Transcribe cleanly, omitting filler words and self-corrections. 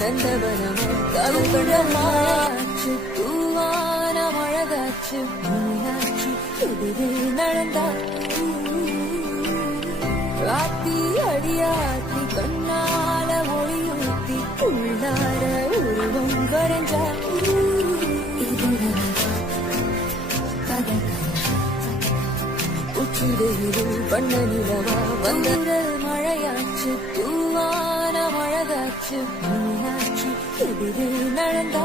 நந்தவனமா கல்கடமாச்சு தூவானம் அழகாச்சு மீனாட்சி எதிரே நடந்தா ராத்தி அடியாத்தி கண்ணால ஒளியூத்தி உள்ளார உருவம் வரைஞ்சா உச்சிடையிலும் பண்ண நிலவா வந்தங்கள் மழையாச்சு தூவான மழகாச்சு மீனாட்சி எதிரே நடந்தா